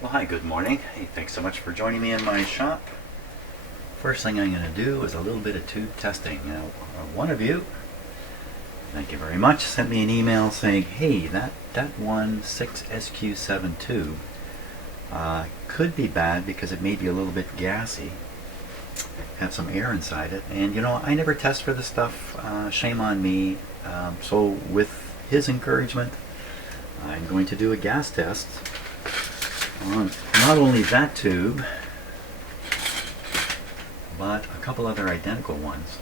Well, hi, good morning. Hey, thanks so much for joining me in my shop. First thing I'm going to do is a little bit of tube testing. Now, one of you, thank you very much, sent me an email saying, hey, that 6SQ7 tube could be bad because it may be a little bit gassy, had some air inside it, and you know, I never test for this stuff, shame on me. So with his encouragement, I'm going to do a gas test on not only that tube, but a couple other identical ones.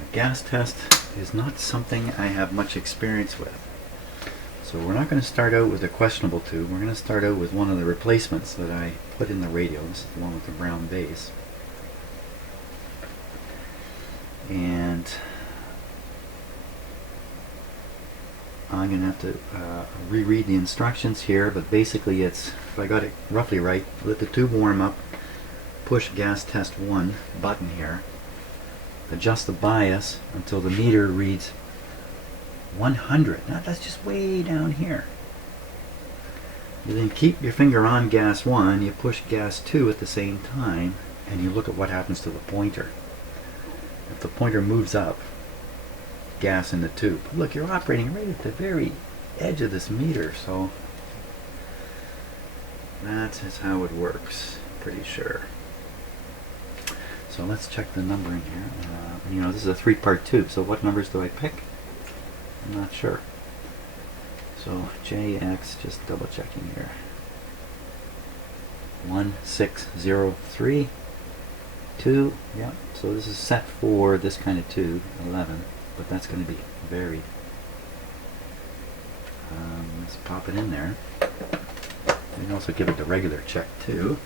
A gas test is not something I have much experience with. So we're not going to start out with a questionable tube. We're going to start out with one of the replacements that I put in the radio. This is the one with the brown base. And I'm going to have to reread the instructions here, but basically it's, if I got it roughly right, let the tube warm up, push gas test 1 button here, adjust the bias until the meter reads 100. Now that's just way down here. You then keep your finger on gas 1, you push gas 2 at the same time, and you look at what happens to the pointer. If the pointer moves up, gas in the tube. Look, you're operating right at the very edge of this meter, so that is how it works, pretty sure. So let's check the numbering here. You know, this is a 3-part tube, so what numbers do I pick? I'm not sure. So JX, just double checking here. 1603 2, yeah, so this is set for this kind of tube, 11, but that's going to be varied. Let's pop it in there. We can also give it the regular check too.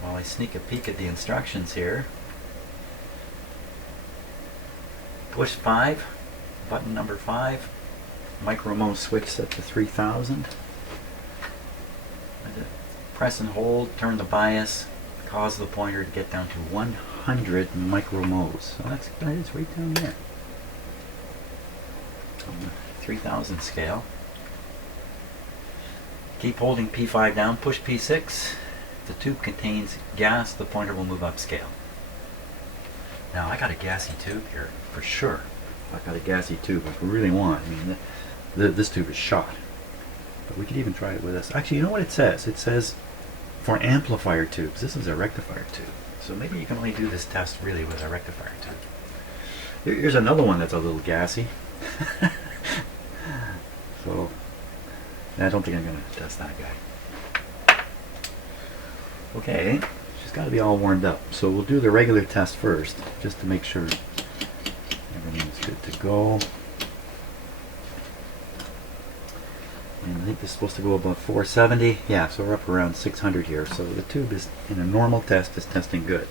While I sneak a peek at the instructions here. Push 5, button number 5, micro-mode switch set to 3000. Press and hold, turn the bias, cause the pointer to get down to 100 micromoles. So that is right down there on the 3000 scale. Keep holding P5 down, push P6. If the tube contains gas, the pointer will move upscale. Now I got a gassy tube here for sure. I've got a gassy tube if we really want. I mean, this tube is shot. But we could even try it with this. Actually, you know what it says? It says for amplifier tubes. This is a rectifier tube. So maybe you can only do this test really with a rectifier tube. Here's another one that's a little gassy. So I don't think I'm going to test that guy. Okay, she's got to be all warmed up. So we'll do the regular test first, just to make sure everything's good to go. And I think this is supposed to go above 470. Yeah, so we're up around 600 here. So the tube is, in a normal test, is testing good.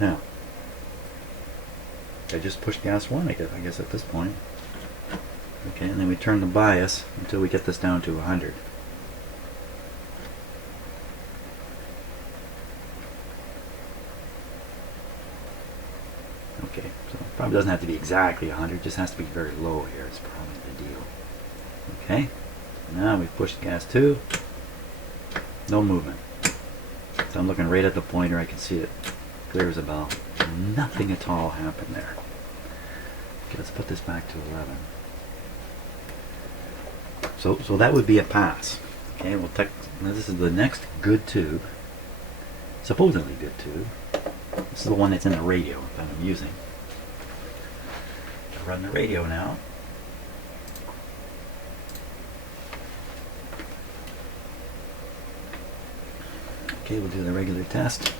Now, I just pushed gas 1, I guess at this point. Okay, and then we turn the bias until we get this down to 100. Okay, so it probably doesn't have to be exactly 100, it just has to be very low here. It's probably the deal. Okay, now we push gas 2, no movement. So I'm looking right at the pointer, I can see it clear as a bell. Nothing at all happened there. Okay, let's put this back to 11. So that would be a pass. Okay, now this is the next good tube, supposedly good tube. This is the one that's in the radio that I'm using. I'll run the radio now. Okay, we'll do the regular test.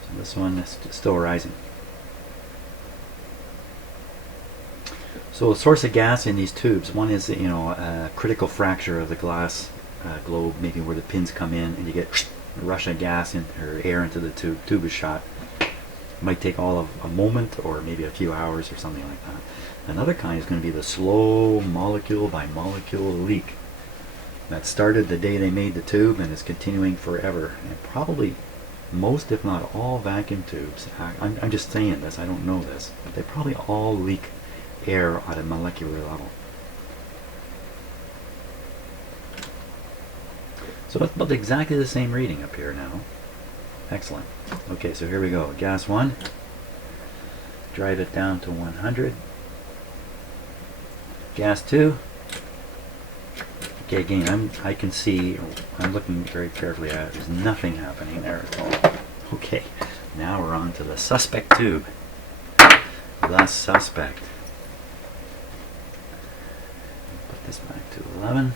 So this one is still rising. So a source of gas in these tubes, one is, you know, a critical fracture of the glass globe, maybe where the pins come in and you get a rush of gas or air into the tube. Tube is shot. It might take all of a moment or maybe a few hours or something like that. Another kind is going to be the slow molecule by molecule leak that started the day they made the tube and is continuing forever. And probably most, if not all, vacuum tubes, I'm just saying this, I don't know this, but they probably all leak air at a molecular level. So it's about exactly the same reading up here now. Excellent. Okay, so here we go. Gas 1. Drive it down to 100. Gas 2. Okay, again, I can see, I'm looking very carefully at it. There's nothing happening there at all. Okay, now we're on to the suspect tube. The suspect. Put this back to 11.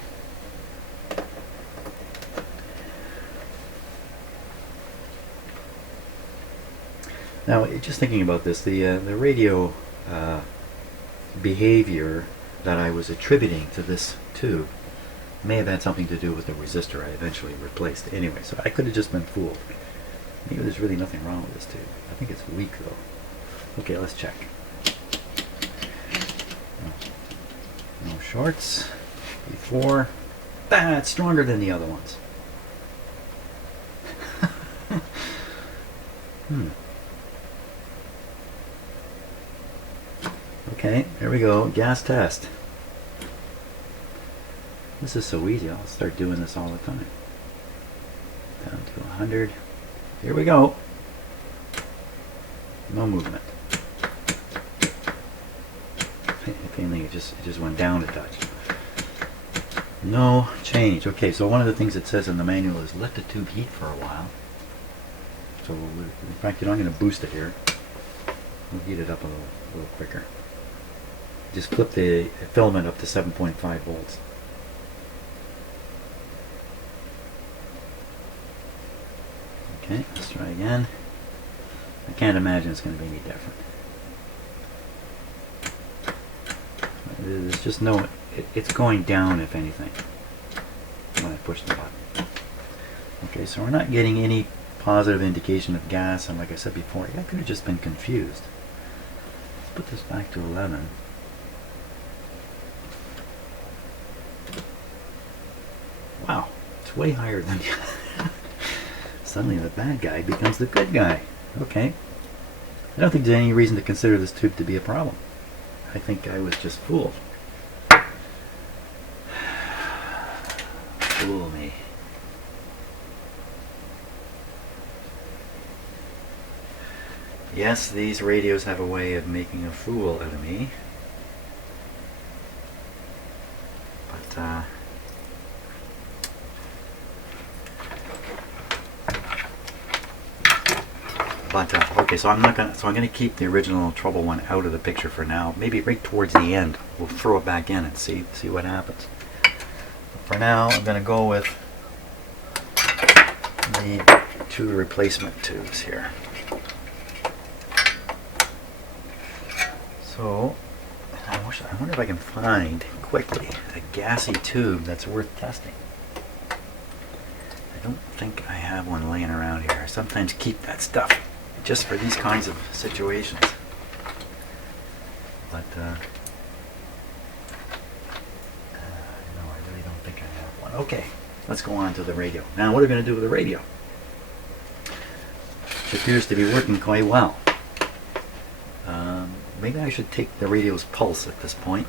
Now, just thinking about this, the radio behavior that I was attributing to this tube may have had something to do with the resistor I eventually replaced. Anyway, so I could have just been fooled. Maybe there's really nothing wrong with this tube. I think it's weak though. Okay, let's check. No shorts. Before. Ah, it's stronger than the other ones. Okay, here we go. Gas test. This is so easy. I'll start doing this all the time. Down to 100. Here we go. No movement. If anything, it just went down a touch. No change. Okay, so one of the things it says in the manual is let the tube heat for a while. So, in fact, I'm going to boost it here. We'll heat it up a little quicker. Just flip the filament up to 7.5 volts. Okay, let's try again. I can't imagine it's going to be any different. There's just no, it's going down if anything when I push the button. Okay, so we're not getting any positive indication of gas, and like I said before, I could have just been confused. Let's put this back to 11. Wow, it's way higher than suddenly the bad guy becomes the good guy. Okay. I don't think there's any reason to consider this tube to be a problem. I think I was just fooled. Fool me. Yes, these radios have a way of making a fool out of me. But okay, so I'm gonna keep the original trouble one out of the picture for now. Maybe right towards the end, we'll throw it back in and see what happens. But for now, I'm gonna go with the 2 replacement tubes here. So, I wonder if I can find quickly a gassy tube that's worth testing. I don't think I have one laying around here. I sometimes keep that stuff just for these kinds of situations. But no, I really don't think I have one. Okay, let's go on to the radio. Now, what are we going to do with the radio? It appears to be working quite well. Maybe I should take the radio's pulse at this point.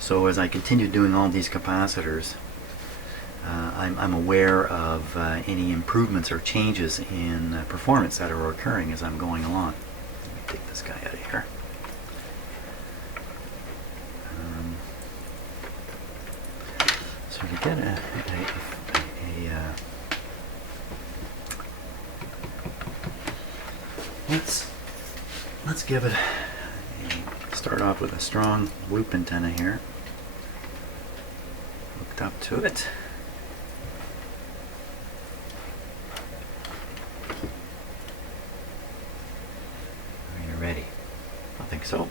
So as I continue doing all these capacitors, I'm aware of any improvements or changes in performance that are occurring as I'm going along. Let me take this guy out of here. So to get let's give it start off with a strong loop antenna here, hooked up to it. Are you ready? I think so.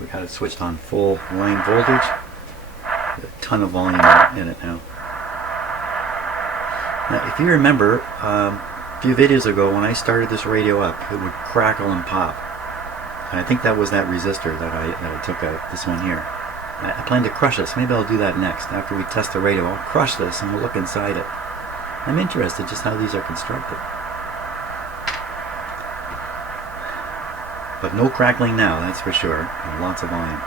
We got it switched on full line voltage. A ton of volume in it now. Now, if you remember, a few videos ago when I started this radio up, it would crackle and pop. And I think that was that resistor that I took out, this one here. I plan to crush this. Maybe I'll do that next. After we test the radio, I'll crush this and we'll look inside it. I'm interested just how these are constructed. But no crackling now, that's for sure. And lots of volume.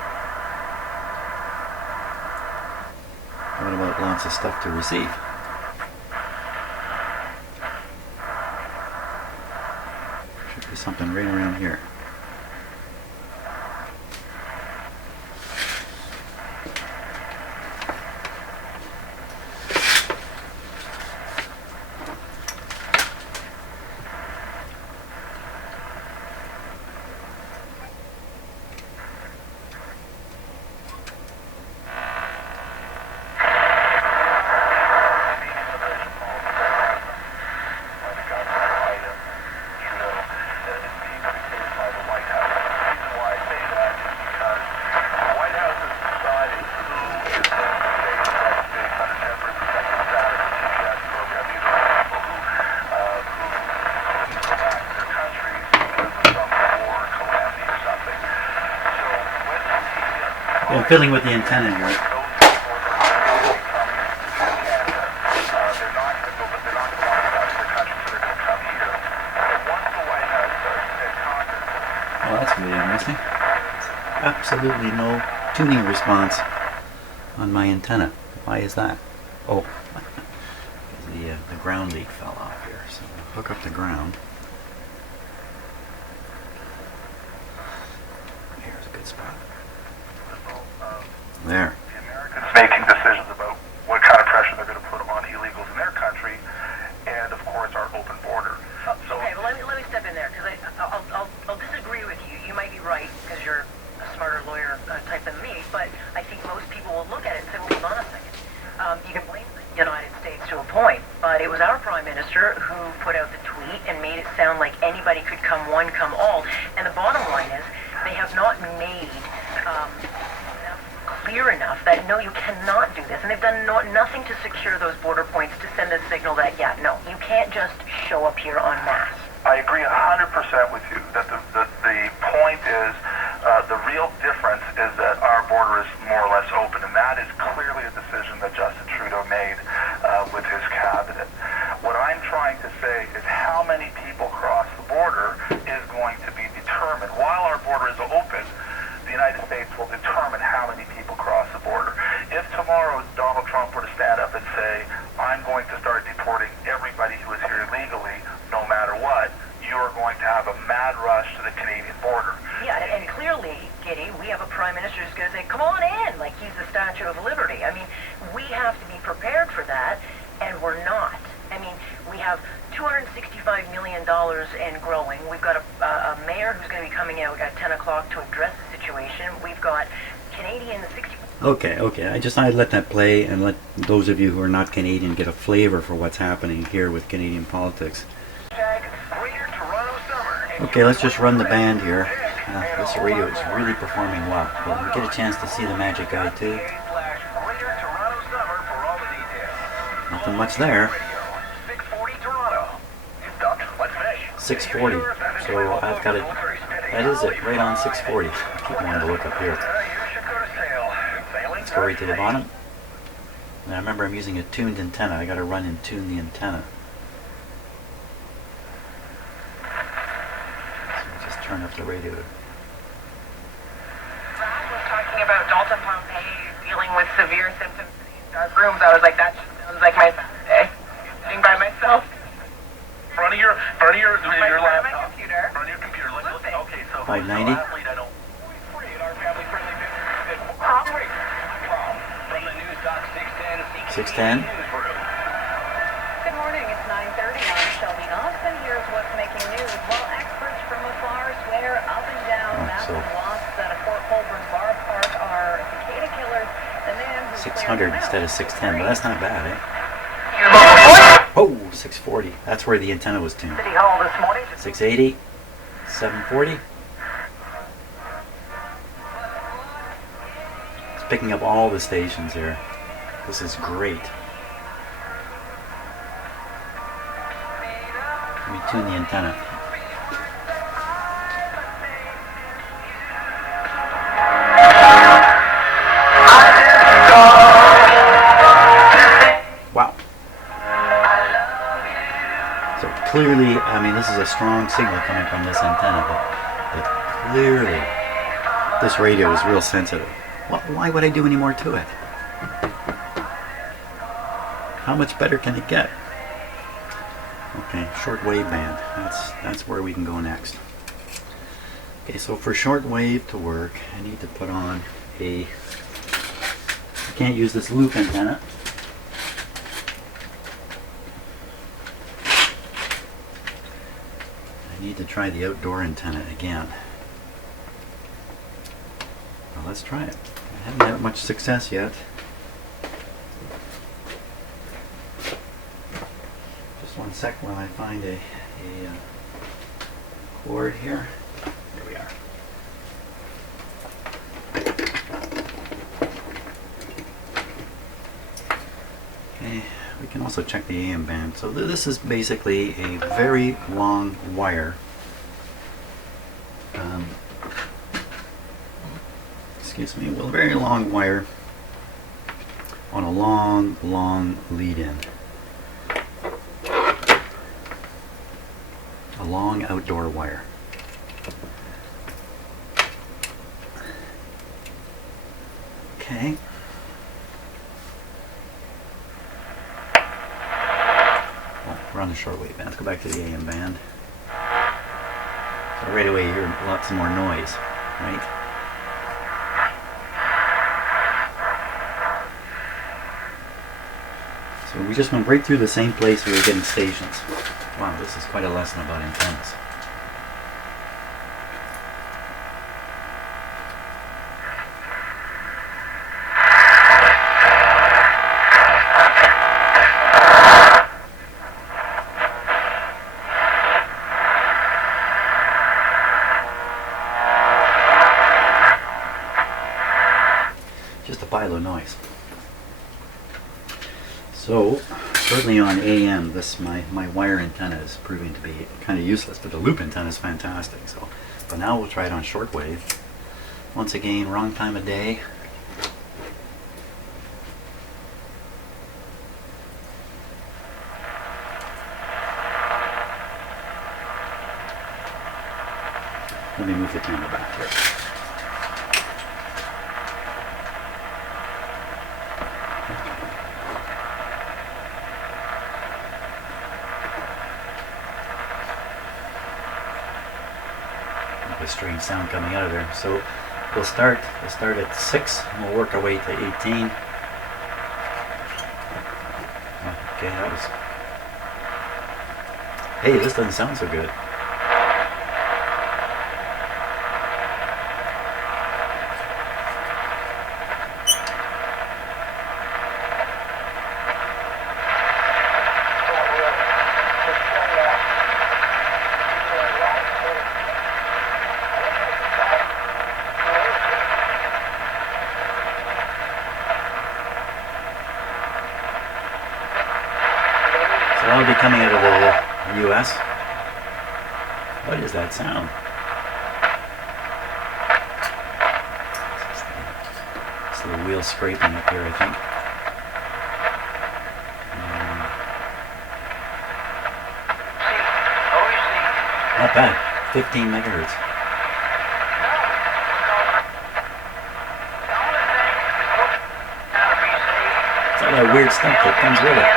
What about lots of stuff to receive? Should be something right around here. I'm fiddling with the antenna here. Well, that's really interesting. Absolutely no tuning response on my antenna. Why is that? Oh, the ground leak fell off here. So I'll hook up the ground. Here's a good spot. There. The Americans making decisions about what kind of pressure they're going to put on illegals in their country, and of course our open border. Okay, well let me step in there because I'll disagree with you. You might be right because you're a smarter lawyer type than me, but I think most people will look at it and say, well, hold on a second. You can blame the United States to a point, but it was our Prime Minister who put out the tweet and made it sound like anybody could come one, come all. And the bottom line is they have not made clear enough that no, you cannot do this, and they've done nothing to secure those border points to send a signal that yeah, no, you can't just show up here en masse. I agree 100% with you that the point is the real difference is that our border is more or less open, and that is clearly a decision that Justin Trudeau made with his cabinet. What I'm trying to say is how many people cross the border is going to be determined. While our border is open, the United States will determine how many people cross the border. If tomorrow Donald Trump were to stand up and say, I'm going to start deporting everybody who is here illegally, no matter what, you are going to have a mad rush to the Canadian border. Yeah, and clearly, Giddy, we have a Prime Minister who's going to say, come on in, like he's the Statue of Liberty. I mean, we have to be prepared for that, and we're not. I mean, we have $265 million and growing. We've got a mayor who's going to be coming out at 10 o'clock to address the situation. We've got Canadian 60... Okay. I just thought I'd let that play and let those of you who are not Canadian get a flavor for what's happening here with Canadian politics. Okay, let's just run the band here. This radio is really performing well. Well, we get a chance to see the Magic Eye too. Nothing much there. 640. So I've got it. That is it, right on 640. I keep wanting to look up here. Let's go right to the bottom. And I remember I'm using a tuned antenna. I got to run and tune the antenna. So just turn up the radio. Brad was talking about Dalton Pompey dealing with severe symptoms in these dark rooms. I was like, that just sounds like my Saturday. Sitting by myself. Front of your laptop. My computer. Front of your computer. Okay, so 590. From the news doc 610. 610. Good morning, it's 9:30. I'm Shelby Dawson. Here's what's making news. While experts from afar swear up and down massive wasps at a Fort Colburn bar park are cicada killers, the man who 600 instead of 610, but that's not bad, eh? Oh, 640. That's where the antenna was tuned. City Hall this morning. 680, 740. It's picking up all the stations here. This is great. Let me tune the antenna. clearly, I mean, this is a strong signal coming from this antenna, but clearly this radio is real sensitive. Why would I do any more to it? How much better can it get? Okay, short wave band. That's where we can go next. Okay, so for short wave to work, I need to put on I can't use this loop antenna. I need to try the outdoor antenna again. Well, let's try it. I haven't had much success yet. Just one sec while I find a cord here. There we are. Okay, we can also check the AM band. So this is basically a very long wire. Excuse me, well, a very long wire on a long lead-in. A long outdoor wire. Okay. Oh, we're on the shortwave band. Let's go back to the AM band. So right away you hear lots more noise, right? So we just went right through the same place we were getting stations. Wow, this is quite a lesson about antennas. Just a pile of noise. So, certainly on AM, my wire antenna is proving to be kind of useless, but the loop antenna is fantastic. So, but now we'll try it on shortwave. Once again, wrong time of day. Let me move the camera back here. A strange sound coming out of there. So we'll start at 6 and we'll work our way to 18. Okay, that was... Hey, this doesn't sound so good. I'll be coming out of the US. What is that sound? It's the wheel scraping up here, I think. Not bad. 15 megahertz. It's all that weird stuff that comes with it.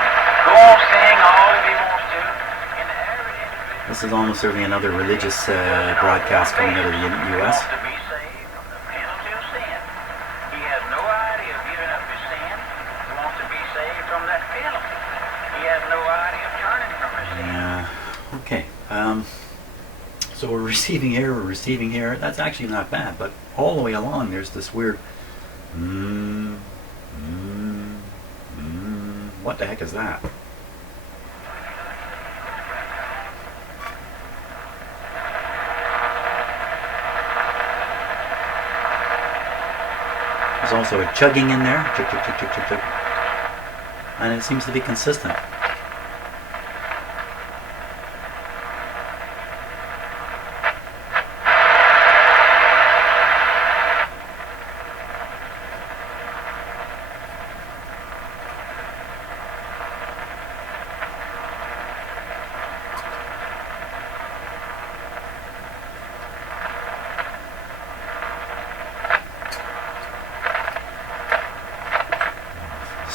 This is almost certainly another religious broadcast coming out of the U.S. Yeah. Okay. So we're receiving here. That's actually not bad, but all the way along there's this weird what the heck is that? There's also a chugging in there, chug, chug, chug, chug, chug, chug. And it seems to be consistent.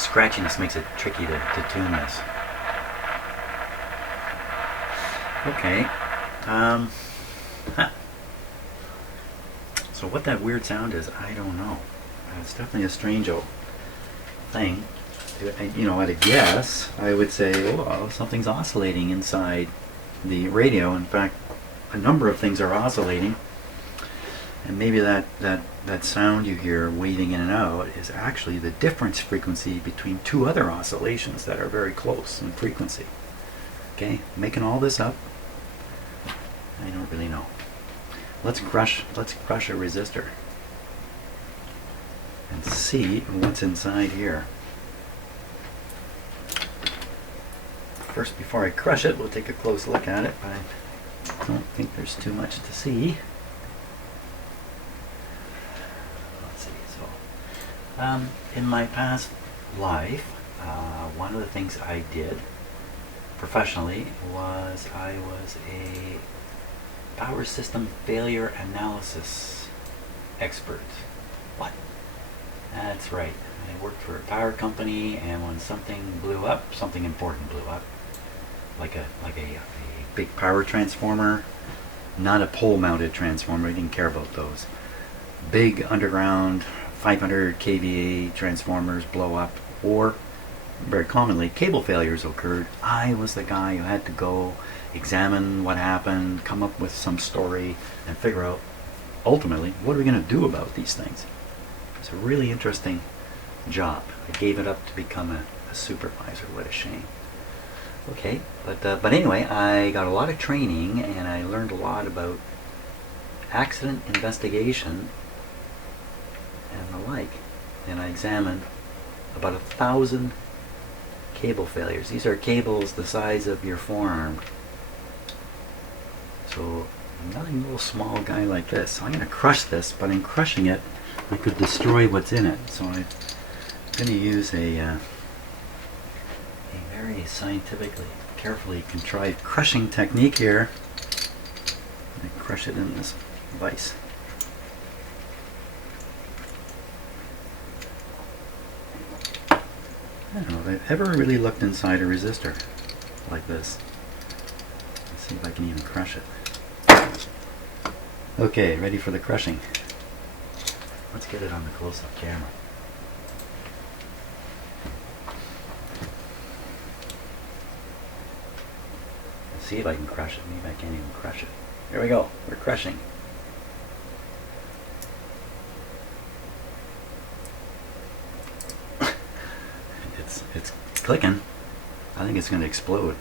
scratchiness makes it tricky to tune this. Okay. So what that weird sound is, I don't know. It's definitely a strange thing. You know, at a guess, I would say, oh, something's oscillating inside the radio. In fact, a number of things are oscillating. And maybe that sound you hear waving in and out is actually the difference frequency between two other oscillations that are very close in frequency. Okay, making all this up. I don't really know. Let's crush a resistor and see what's inside here. First, before I crush it, we'll take a close look at it. I don't think there's too much to see. Let's see. So, in my past life, one of the things I did professionally was I was a power system failure analysis expert. What? That's right. I worked for a power company, and when something blew up, something important blew up, like a big power transformer, not a pole-mounted transformer. I didn't care about those. Big underground 500 kVA transformers blow up, or very commonly cable failures occurred. I was the guy who had to go examine what happened, come up with some story, and figure out ultimately what are we going to do about these things. It's a really interesting job. I gave it up to become a supervisor. What a shame. Okay, but anyway, I got a lot of training, and I learned a lot about accident investigation and the like. And I examined about 1,000 cable failures. These are cables the size of your forearm. So I'm not a little small guy like this. So I'm going to crush this, but in crushing it, I could destroy what's in it. So I'm going to use a very scientifically, carefully contrived crushing technique here. And crush it in this vise. I don't know if I've ever really looked inside a resistor like this. Let's see if I can even crush it. Okay, ready for the crushing. Let's get it on the close-up camera. Let's see if I can crush it. Maybe I can't even crush it. Here we go. We're crushing. It's clicking. I think it's going to explode.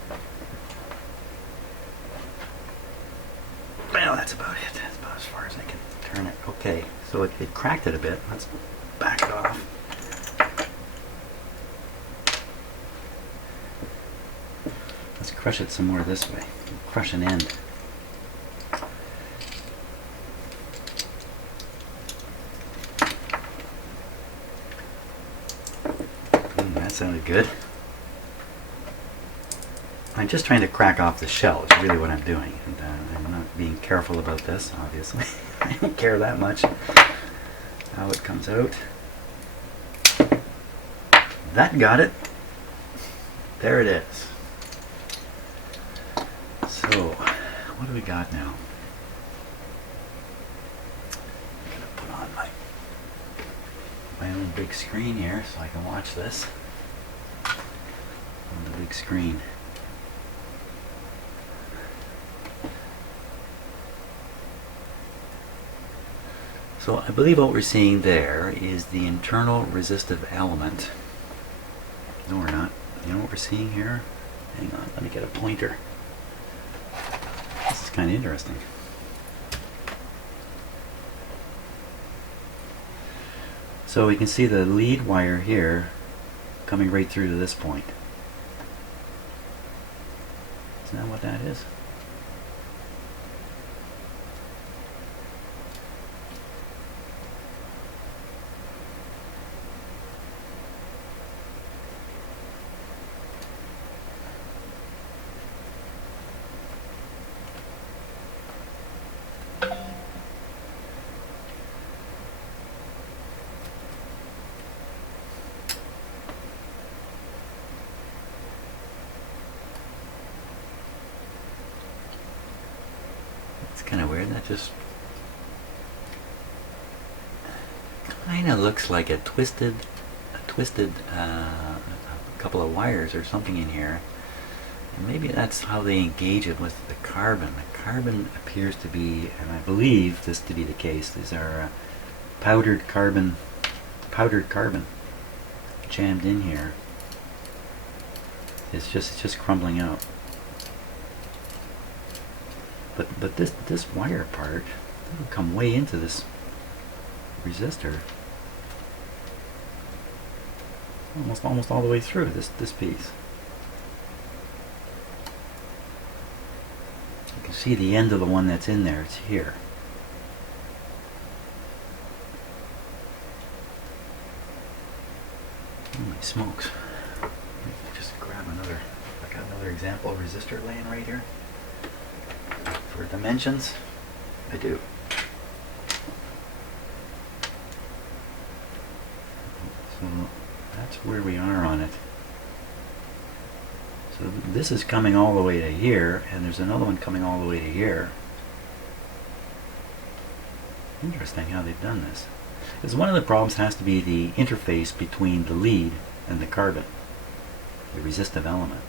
Well, that's about it. That's about as far as I can turn it. Okay, so it cracked it a bit. Let's back it off. Let's crush it some more this way. Crush an end. That sounded good. I'm just trying to crack off the shell is really what I'm doing. And I'm not being careful about this, obviously. I don't care that much how it comes out. That got it. There it is. So, what do we got now? I'm going to put on my own big screen here so I can watch this on the big screen. So I believe what we're seeing there is the internal resistive element. No, we're not. You know what we're seeing here? Hang on, let me get a pointer. This is kind of interesting. So we can see the lead wire here coming right through to this point. Isn't that what that is? just kind of looks like a twisted couple of wires or something in here. And maybe that's how they engage it with the carbon. The carbon appears to be, and I believe this to be the case, these are powdered carbon jammed in here. It's just crumbling out. But this wire part will come way into this resistor. Almost all the way through this piece. You can see the end of the one that's in there. It's here. Holy smokes! Just grab another. I got another example resistor laying right here. For dimensions, I do. So that's where we are on it. So this is coming all the way to here, and there's another one coming all the way to here. Interesting how they've done this. Because one of the problems has to be the interface between the lead and the carbon, the resistive element.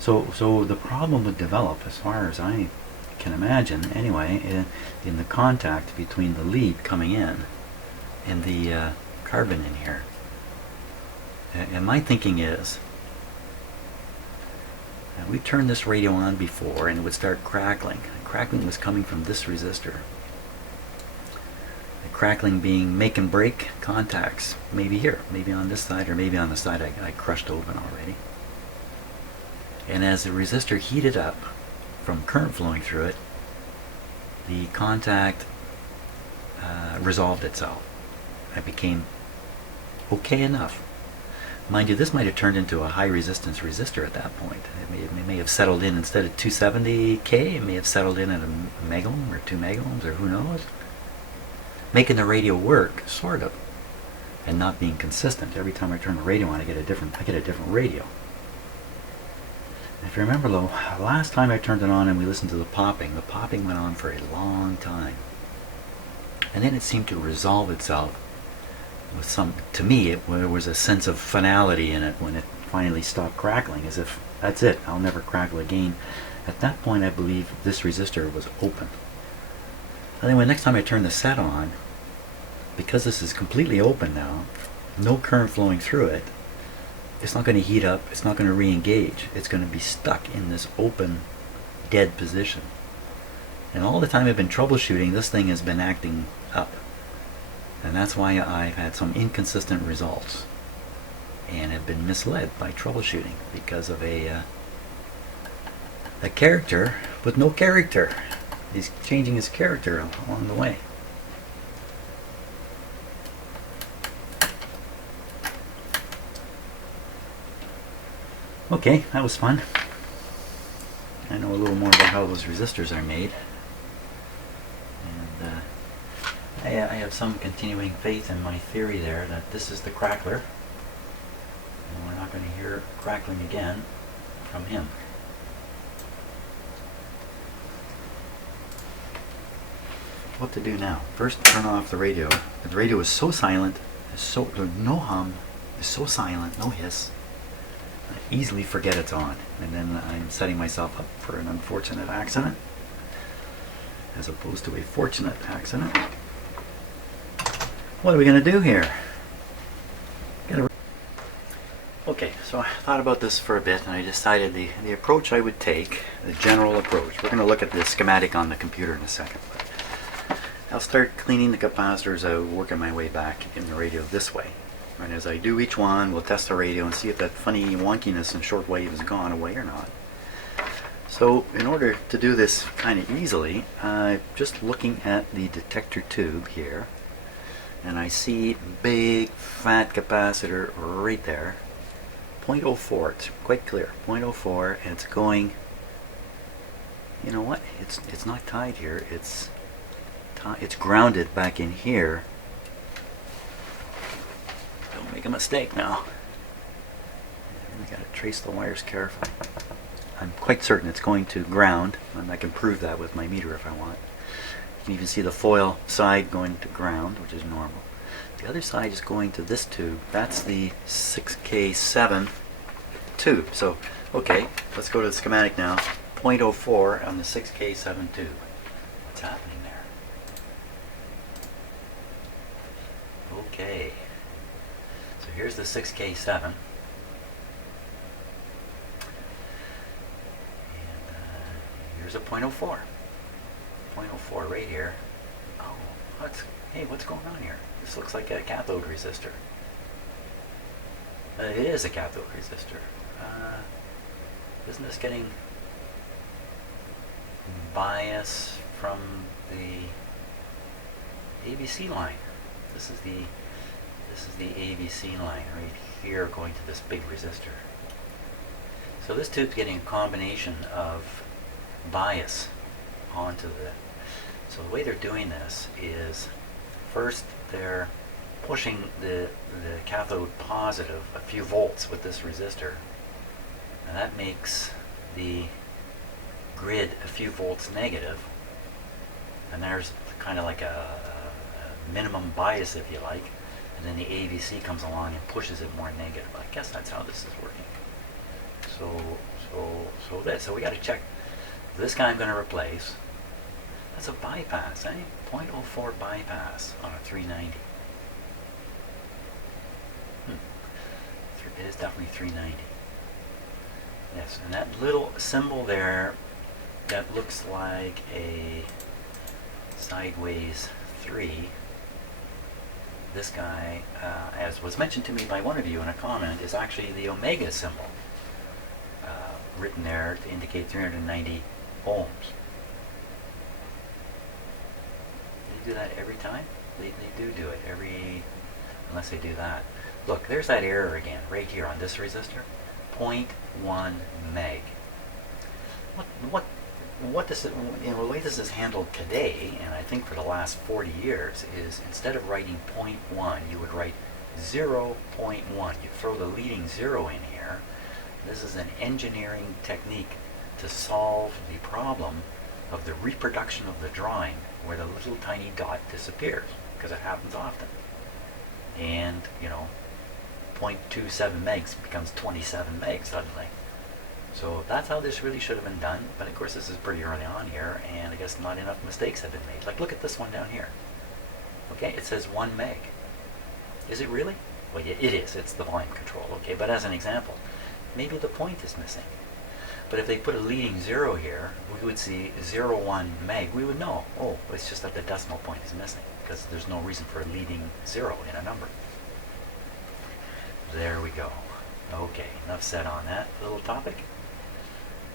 So the problem would develop, as far as I can imagine anyway, in the contact between the lead coming in and the carbon in here. And my thinking is, we turned this radio on before and it would start crackling. The crackling was coming from this resistor. The crackling being make and break contacts, maybe here, maybe on this side, or maybe on the side I crushed open already. And as the resistor heated up from current flowing through it, the contact resolved itself. It became okay enough. Mind you, this might have turned into a high resistance resistor at that point. It may have settled in, instead of 270K, it may have settled in at a megohm or 2 megohms, or who knows. Making the radio work, sort of, and not being consistent. Every time I turn the radio on, I get a different radio. If you remember though, last time I turned it on and we listened to the popping went on for a long time. And then it seemed to resolve itself with some, to me, there was a sense of finality in it when it finally stopped crackling, as if, that's it, I'll never crackle again. At that point, I believe this resistor was open. And then next time I turn the set on, because this is completely open now, no current flowing through it, it's not going to heat up, it's not going to re-engage, it's going to be stuck in this open, dead position. And all the time I've been troubleshooting, this thing has been acting up. And that's why I've had some inconsistent results and have been misled by troubleshooting because of a character with no character. He's changing his character along the way. Okay, that was fun. I know a little more about how those resistors are made. And I have some continuing faith in my theory there that this is the crackler. And we're not going to hear crackling again from him. What to do now? First, turn off the radio. The radio is so silent, no hum, it's so silent, no hiss. I easily forget it's on, and then I'm setting myself up for an unfortunate accident as opposed to a fortunate accident. What are we going to do here? Okay, so I thought about this for a bit and I decided the approach I would take, the general approach. We're going to look at the schematic on the computer in a second. But I'll start cleaning the capacitors out, working my way back in the radio this way. And as I do each one, we'll test the radio and see if that funny wonkiness in shortwave has gone away or not. So in order to do this kind of easily, I'm just looking at the detector tube here, and I see big fat capacitor right there, 0.04. It's quite clear, 0.04, and it's going. You know what? It's not tied here. It's grounded back in here. Don't make a mistake now. I gotta trace the wires carefully. I'm quite certain it's going to ground, and I can prove that with my meter if I want. You can even see the foil side going to ground, which is normal. The other side is going to this tube. That's the 6K7 tube. So, okay, let's go to the schematic now. 0.04 on the 6K7 tube. What's happening there? Okay. So here's the 6K7. Here's a 0.04. 0.04 right here. Oh, hey, what's going on here? This looks like a cathode resistor. It is a cathode resistor. Isn't this getting bias from the ABC line? This is the ABC line right here going to this big resistor. So this tube's getting a combination of bias onto the. So the way they're doing this is first they're pushing the cathode positive a few volts with this resistor, and that makes the grid a few volts negative, and there's kind of like a minimum bias, if you like, and then the AVC comes along and pushes it more negative. I guess that's how this is working. So we got to check. This guy I'm going to replace. That's a bypass, eh? 0.04 bypass on a 390. It is definitely 390. Yes, and that little symbol there, that looks like a sideways 3. This guy, as was mentioned to me by one of you in a comment, is actually the omega symbol written there to indicate 390 ohms. They do that every time? They do it unless they do that. Look, there's that error again, right here on this resistor. 0.1 meg. What this, the way this is handled today, and I think for the last 40 years, is instead of writing 0.1, you would write 0.1. You throw the leading zero in here. This is an engineering technique to solve the problem of the reproduction of the drawing where the little tiny dot disappears, because it happens often. And, 0.27 megs becomes 27 megs suddenly. So that's how this really should have been done, but of course this is pretty early on here, and I guess not enough mistakes have been made. Like, look at this one down here. Okay, it says 1 meg. Is it really? Well, yeah, it is. It's the volume control. Okay, but as an example, maybe the point is missing. But if they put a leading zero here, we would see 0.1 meg. We would know, oh, it's just that the decimal point is missing, because there's no reason for a leading zero in a number. There we go. Okay, enough said on that little topic.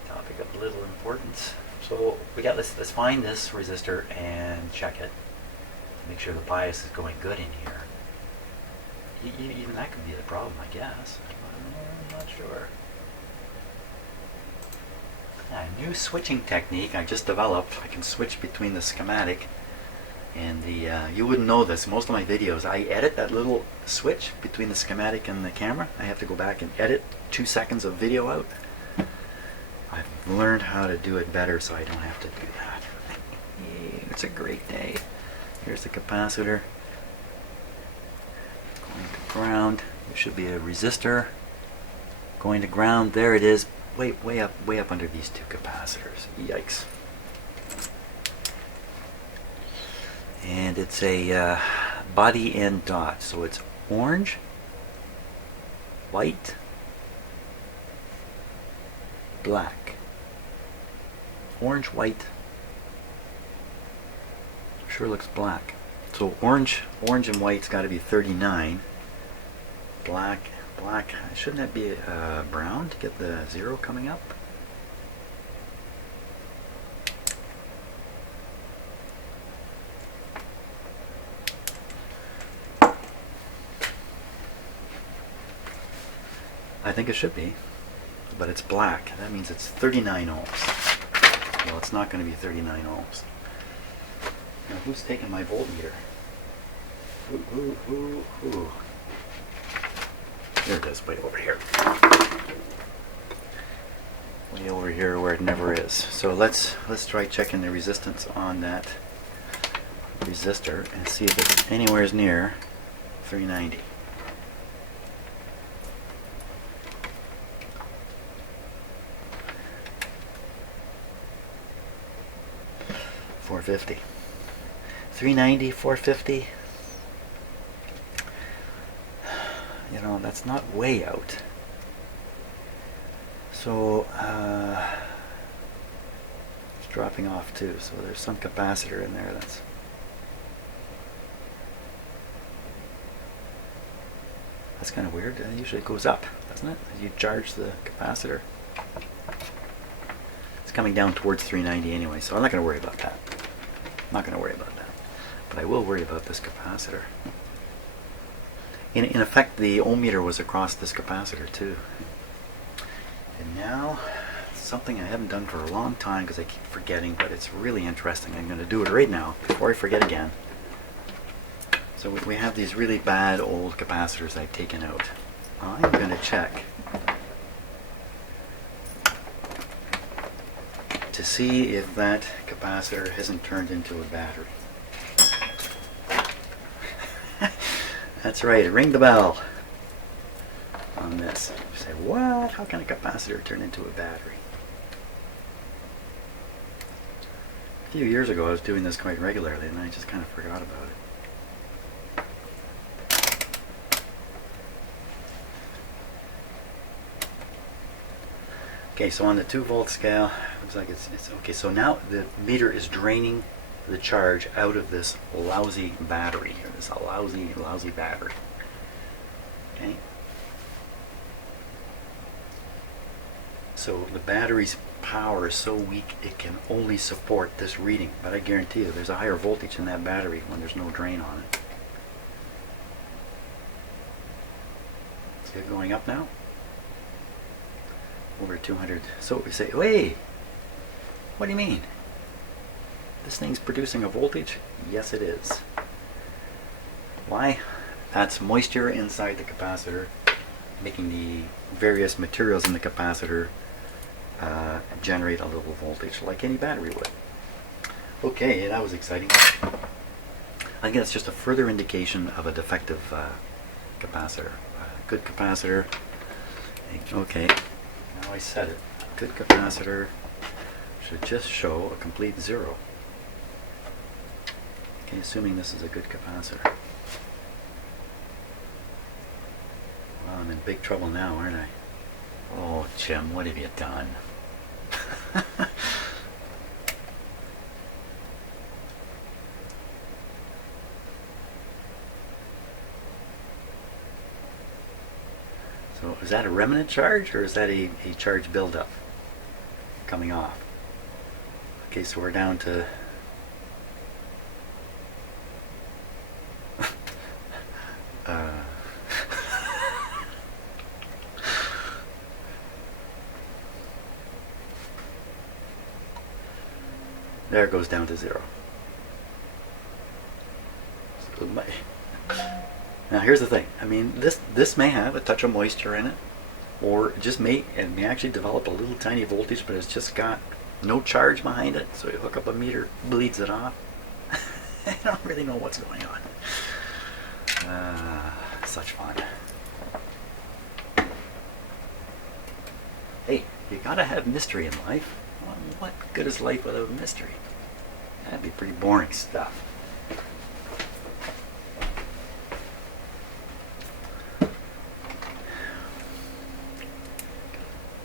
Topic of little importance. So we got let's find this resistor and check it. Make sure the bias is going good in here. Even that could be the problem, I guess. I'm not sure. A new switching technique I just developed. I can switch between the schematic and the, you wouldn't know this, most of my videos, I edit that little switch between the schematic and the camera. I have to go back and edit 2 seconds of video out. I've learned how to do it better so I don't have to do that. It's a great day. Here's the capacitor. Going to ground. There should be a resistor. Going to ground. There it is. Way up under these two capacitors. Yikes. And it's a body and dot. So it's orange, white, black. Orange, white. Sure looks black. So orange and white's got to be 39. Black. Shouldn't that be brown to get the zero coming up? I think it should be, but it's black. That means it's 39 ohms. Well, it's not going to be 39 ohms. Now, who's taking my voltmeter? Who? There it is, way over here. Way over here where it never is. So let's try checking the resistance on that resistor and see if it's anywhere near 390. $450. 390, 450. You know, that's not way out. So it's dropping off too. So there's some capacitor in there that's kind of weird. Usually it goes up, doesn't it? You charge the capacitor. It's coming down towards 390 anyway, so I'm not going to worry about that. I'm not going to worry about that. But I will worry about this capacitor. In effect, the ohm meter was across this capacitor too. And now, something I haven't done for a long time because I keep forgetting, but it's really interesting. I'm going to do it right now before I forget again. So we have these really bad old capacitors I've taken out. I'm going to check to see if that capacitor hasn't turned into a battery. That's right, ring the bell on this. You say, what? How can a capacitor turn into a battery? A few years ago I was doing this quite regularly and I just kind of forgot about it. Okay, so on the 2-volt scale, looks like it's okay. So now the meter is draining the charge out of this lousy battery here. This lousy battery. Okay. So the battery's power is so weak it can only support this reading. But I guarantee you, there's a higher voltage in that battery when there's no drain on it. See it going up now? Over 200. So we say, hey, what do you mean? This thing's producing a voltage? Yes, it is. Why? That's moisture inside the capacitor, making the various materials in the capacitor generate a little voltage like any battery would. Okay, that was exciting. I think that's just a further indication of a defective capacitor. Good capacitor. Okay. Now I said it. A good capacitor should just show a complete 0. Okay, assuming this is a good capacitor. Well, I'm in big trouble now, aren't I? Oh, Jim, what have you done? So is that a remnant charge or is that a charge buildup coming off? Okay, so we're down to there it goes down to 0. So now here's the thing. I mean, this may have a touch of moisture in it, or it just may actually develop a little tiny voltage, but it's just got no charge behind it. So you hook up a meter, bleeds it off. I don't really know what's going on. Such fun. Hey, you gotta have mystery in life. Well, what good is life without mystery? That'd be pretty boring stuff.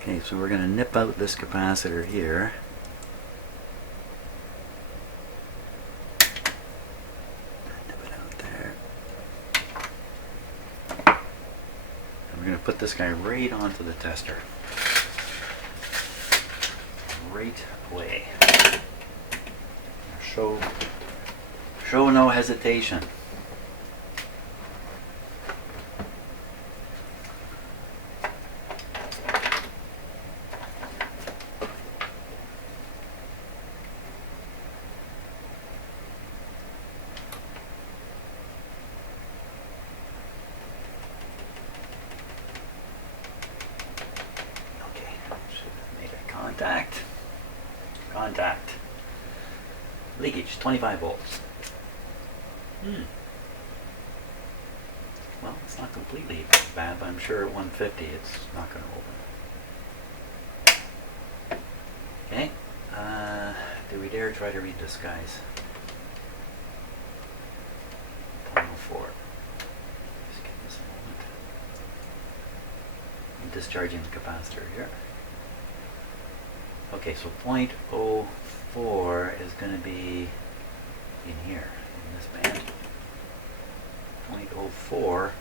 Okay, so we're going to nip out this capacitor here. Nip it out there. And we're going to put this guy right onto the tester. Right away. Show no hesitation. contact. Leakage, 25 volts. Well, it's not completely bad, but I'm sure at 150 it's not going to open. Okay, do we dare try to read this, guys? 0.04. Just give this a moment. I'm discharging the capacitor here. Okay, so 0.04 is going to be in here, in this band. 0.04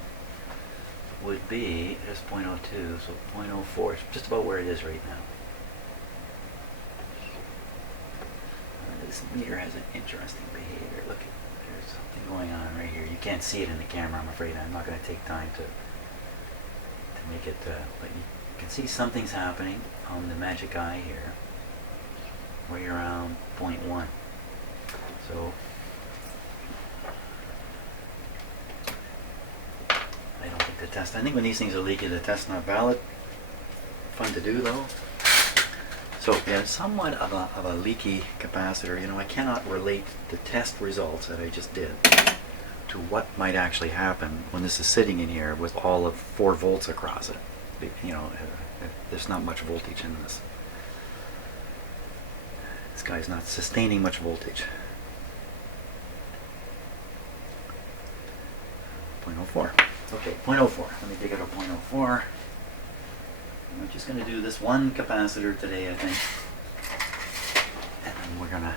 would be just 0.02, so 0.04 is just about where it is right now. This meter has an interesting behavior. Look, there's something going on right here. You can't see it in the camera, I'm afraid. I'm not going to take time to make it, but you can see something's happening on the magic eye here, right around 0.1. So I don't think the test, I think when these things are leaky, the test's not valid. Fun to do though. So yeah, somewhat of a leaky capacitor. You know, I cannot relate the test results that I just did to what might actually happen when this is sitting in here with all of 4 volts across it. You know, there's not much voltage in this. This guy's not sustaining much voltage. 0.04. Okay, 0.04. Let me dig out a 0.04. I'm just going to do this one capacitor today, I think. And then we're going to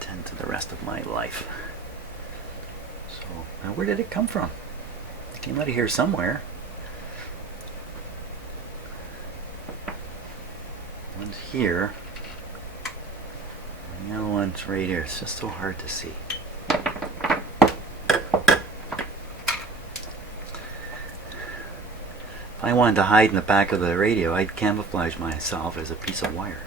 tend to the rest of my life. So, now where did it come from? It came out of here somewhere. One's here. And the other one's right here. It's just so hard to see. If I wanted to hide in the back of the radio, I'd camouflage myself as a piece of wire.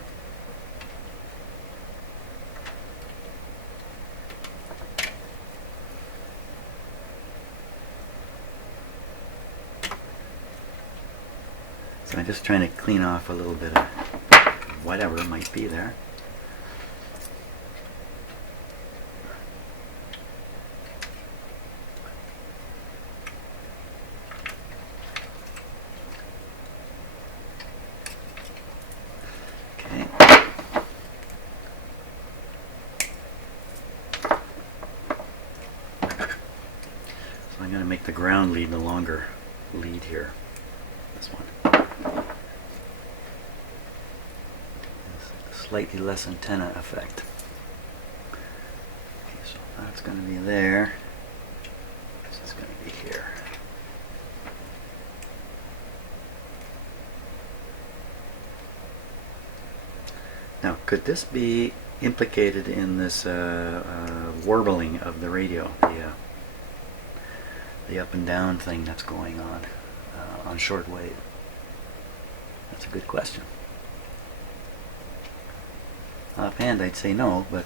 So I'm just trying to clean off a little bit of whatever might be there. I'm going to make the ground lead the longer lead here. This one. Slightly less antenna effect. Okay, so that's going to be there. This is going to be here. Now, could this be implicated in this warbling of the radio? The up and down thing that's going on shortwave? That's a good question. Offhand, I'd say no, but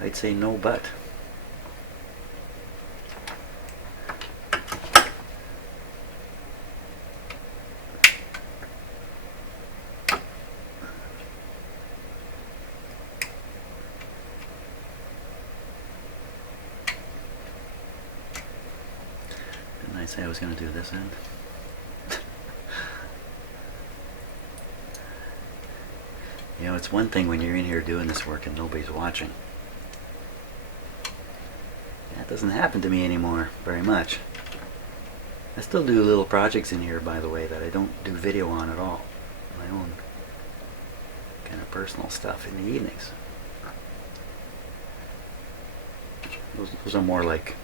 I'd say no, but I say I was going to do this end. You know, it's one thing when you're in here doing this work and nobody's watching. That doesn't happen to me anymore very much. I still do little projects in here, by the way, that I don't do video on at all. My own kind of personal stuff in the evenings. Those are more like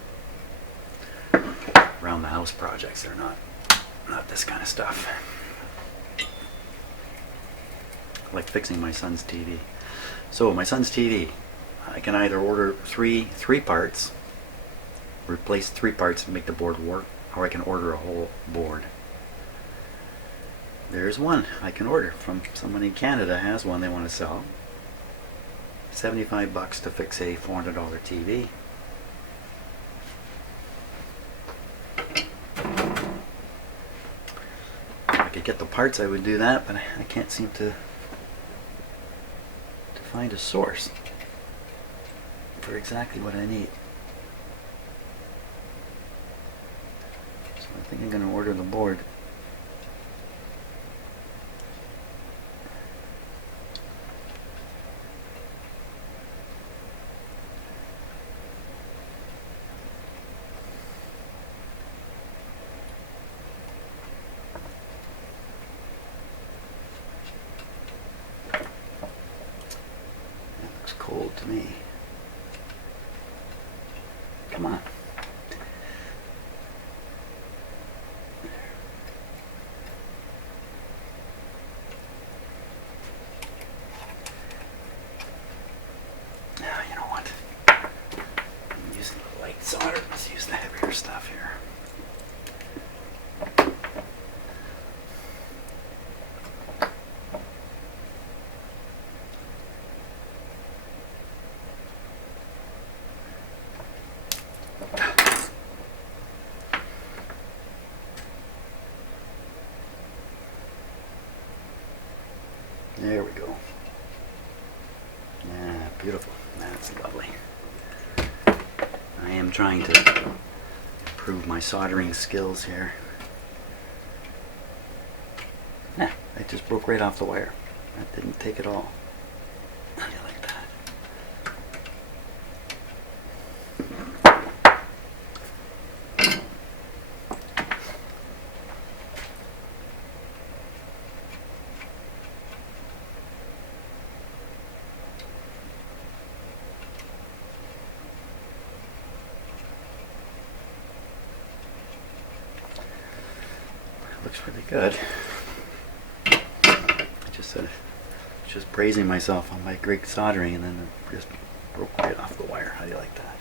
around the house projects. They're not this kind of stuff. Like fixing my son's TV. So my son's TV, I can either order three parts, replace 3 parts and make the board work, or I can order a whole board. There's one I can order from someone in Canada, has one they want to sell. $75 to fix a $400 TV. If I could get the parts, I would do that, but I can't seem to find a source for exactly what I need. So I think I'm going to order the board. Cold to me. Come on. Now, you know what? I'm using the light solder. Let's use the heavier stuff here. There we go. Yeah, beautiful. That's lovely. I am trying to improve my soldering skills here. Yeah, it just broke right off the wire. That didn't take it all. How do you like that? Looks really good. I just praising myself on my great soldering, and then it just broke right off the wire. How do you like that?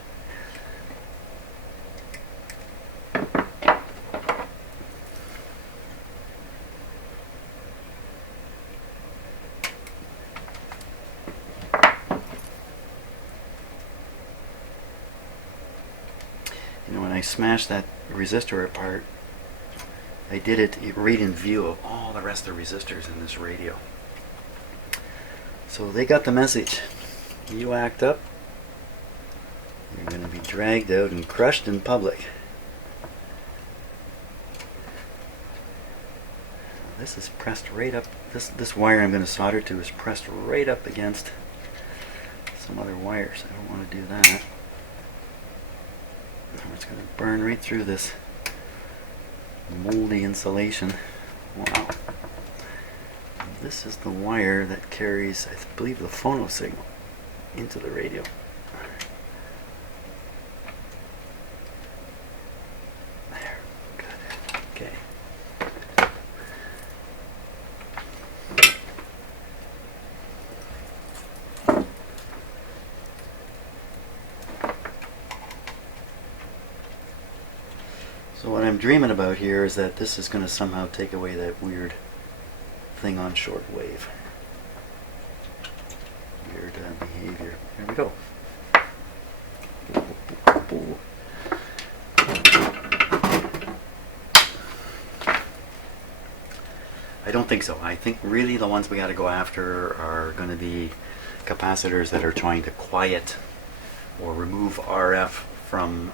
You know, when I smashed that resistor apart, I did it right in view of all the rest of the resistors in this radio. So they got the message. You act up, you're going to be dragged out and crushed in public. This is pressed right up. This wire I'm going to solder to is pressed right up against some other wires. I don't want to do that. It's going to burn right through this moldy insulation. Wow. This is the wire that carries, I believe, the phono signal into the radio. There. Good. Okay. So what I'm dreaming about here is that this is going to somehow take away that weird thing on shortwave. Weird behavior. There we go. I don't think so. I think really the ones we got to go after are going to be capacitors that are trying to quiet or remove RF from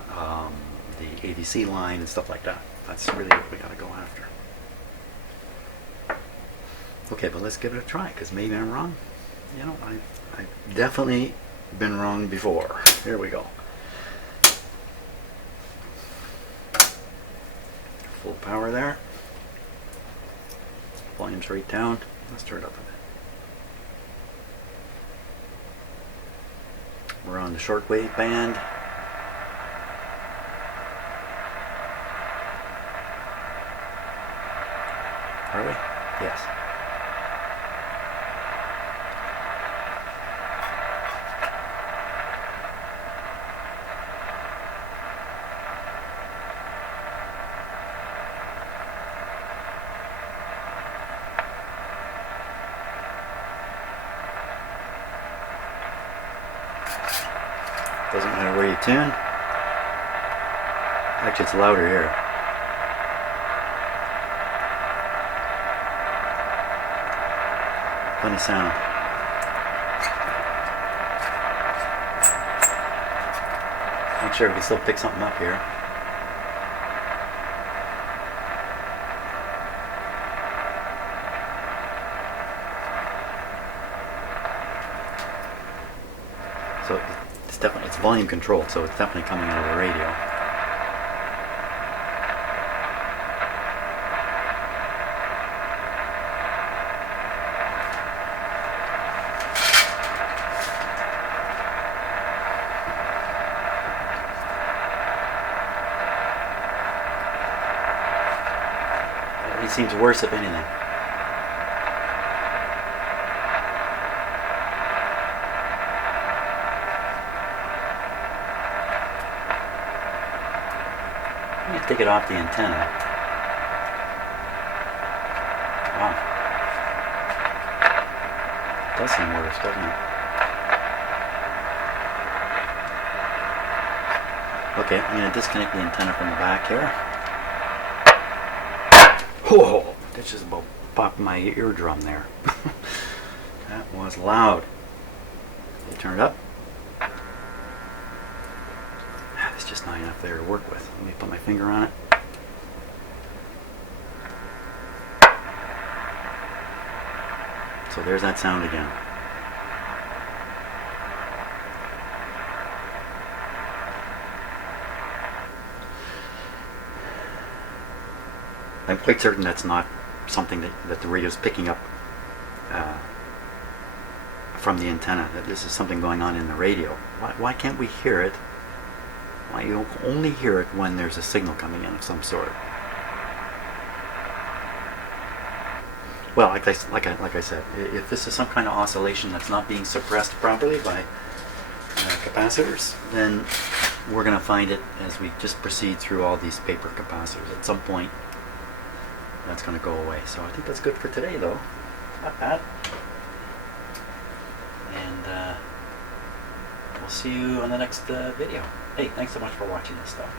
the ADC line and stuff like that. That's really what we got to go after. Okay, but let's give it a try, because maybe I'm wrong. You know, I've definitely been wrong before. Here we go. Full power there. Volume's right down. Let's turn it up a bit. We're on the shortwave band. Are we? Yes. Doesn't matter where you tune. Actually, it's louder here. Funny sound. Not sure if we can still pick something up here. So it's definitely, it's volume controlled, so it's definitely coming out of the radio. It seems worse if anything. Let me take it off the antenna. Wow. It does seem worse, doesn't it? Okay, I'm going to disconnect the antenna from the back here. Whoa! That just about popped my eardrum there. That was loud. You turn it up. It's just not enough there to work with. Let me put my finger on it. So there's that sound again. I'm quite certain that's not something that the radio's picking up from the antenna, that this is something going on in the radio. Why can't we hear it? Why you only hear it when there's a signal coming in of some sort? Well, like I said, if this is some kind of oscillation that's not being suppressed properly by capacitors, then we're going to find it as we just proceed through all these paper capacitors. At some point, that's going to go away. So I think that's good for today, though. Not bad. And we'll see you on the next video. Hey, thanks so much for watching this stuff.